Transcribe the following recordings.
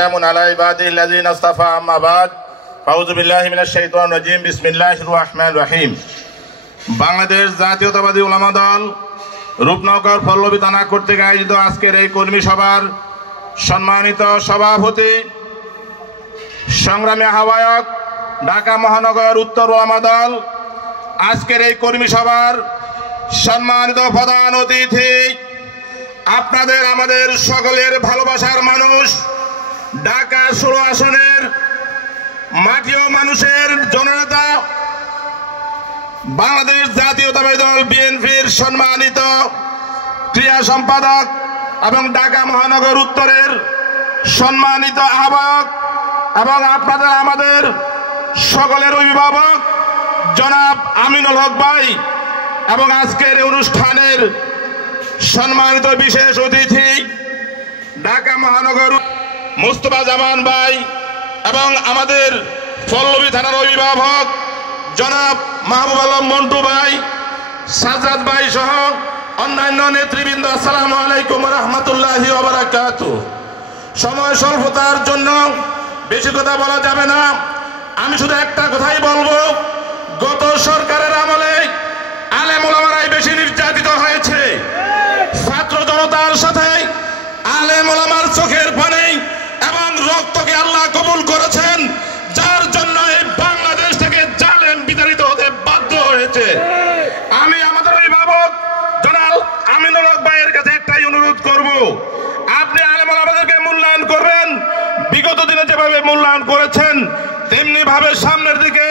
سلام على عباده الذين اصطفى أما بعد أعوذ بالله من الشيطان الرجيم بسم الله الرحمن الرحيم বাংলাদেশ জাতীয়তাবাদী উলামা দল রূপনগর পল্লবী থানা কর্তৃক আয়োজিত আজকের এই কর্মী সভার সম্মানিত সভাপতি সংগ্রামী আহ্বায়ক ঢাকা মহানগর উত্তর উলামা দল আজকের এই কর্মী সভার সম্মানিত প্রধান অতিথি আপনাদের আমাদের সকলের ভালোবাসার মানুষ ঢাকা 16 আসনের মাটি ও মানুষের জননেতা বাংলাদেশ জাতীয়তাবাদী দল বিএনপির সম্মানিত ক্রিয়া সম্পাদক এবং ঢাকা মহানগর উত্তরের সম্মানিত আহ্বায়ক এবং আপনাদের আমাদের সকলের অভিভাবক জনাব আমিনুল হক ভাই এবং আজকের অনুষ্ঠানের সম্মানিত বিশেষ অতিথি ঢাকা মহানগর মুস্তফা জামান ভাই এবং আমাদের পল্লবী থানার অভিভাবক জনাব মাহবুব আলম মন্টু ভাই সাজ্জাদ ভাই সহ অন্যান্য নেতৃবৃন্দ আসসালামু আলাইকুম ওয়া রাহমাতুল্লাহি ওয়া বারাকাতুহু। সময় স্বল্পতার জন্য বেশি কথা বলা যাবে না, আমি শুধু একটা কথাই বলবো, গত সরকারের আমলে আলেম ওলামারাই বেশি নির্যাতিত হয়েছে। ছাত্র জনতার সাথে আলেম ওলামার চোখের পানি এবং রক্তকে আল্লাহ কবুল করেছেন, যার জন্য এই বাংলাদেশ থেকে জালেম বিতাড়িত হতে বাধ্য হয়েছে। আমি আমাদের অভিভাবক জনাব আমিনুল হক ভাইয়ের কাছে একটাই অনুরোধ করব, আপনি আলেম ওলামাদেরকে মূল্যায়ন করবেন, বিগত দিনে যেভাবে মূল্যায়ন করেছেন তেমনি ভাবে সামনের দিকে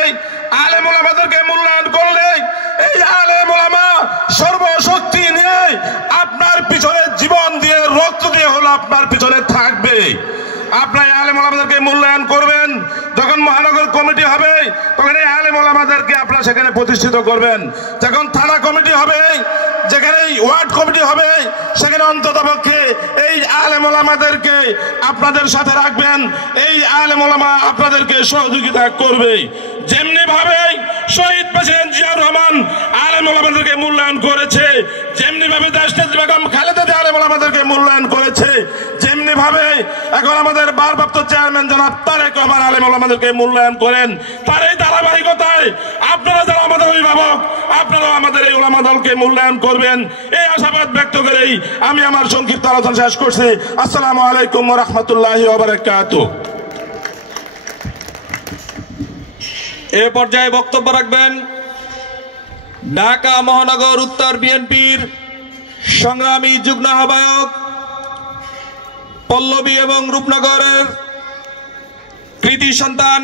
আলেম ওলামাদেরকে মূল্যায়ন করলে এই আলেম ওলামা সর্বশক্তি নিয়ে আপনার পিছনে জীবন দিয়ে রক্ত দিয়ে হলো আপনার পিছনে থাকবে। আপনার আলেম ওলামাদেরকে মূল্যায়ন করবেন, যখন মহানগর কমিটি হবে তখন এই আলেম ওলামাদেরকে আপনারা সেখানে প্রতিষ্ঠিত করবেন, যখন থানা কমিটি হবে, যেখানে ওয়ার্ড কমিটি হবে সেখানে অন্ততপক্ষে এই আলেম ওলামাদেরকে আপনাদের সাথে রাখবেন, এই আলেম ওলামা আপনাদেরকে সহযোগিতা করবে। যেমনি ভাবে শহীদ প্রেসিডেন্ট জিয়াউর রহমান আলেম ওলামাদেরকে মূল্যায়ন করেছে, যেমনি ভাবে দেশনেত্রী বেগম খালেদা জিয়া আলেম ওলামাদেরকে মূল্যায়ন করেছে, যেমনি ভাবে এখন আমাদের ভারপ্রাপ্ত চেয়ারম্যান জনাব তারেক রহমান আলেম ওলামাদেরকে মূল্যায়ন করেন, তার এই ধারাবাহিকতায় আপনারা যারা আমাদের অভিভাবক আপনারাও আমাদের এই ওলামা দলকে মূল্যায়ন করবেন, এই আশাবাদ ব্যক্ত করেই আমি আমার সংক্ষিপ্ত আলোচনা শেষ করছি। আসসালামু আলাইকুম ওয়া রাহমাতুল্লাহি ওয়া বারাকাতুহু। এ পর্যায়ে বক্তব্য রাখবেন ঢাকা মহানগর উত্তর বিএনপির সংগ্রামী যুগ্ম আহ্বায়ক পল্লবী এবং রূপনগরের কৃতি সন্তান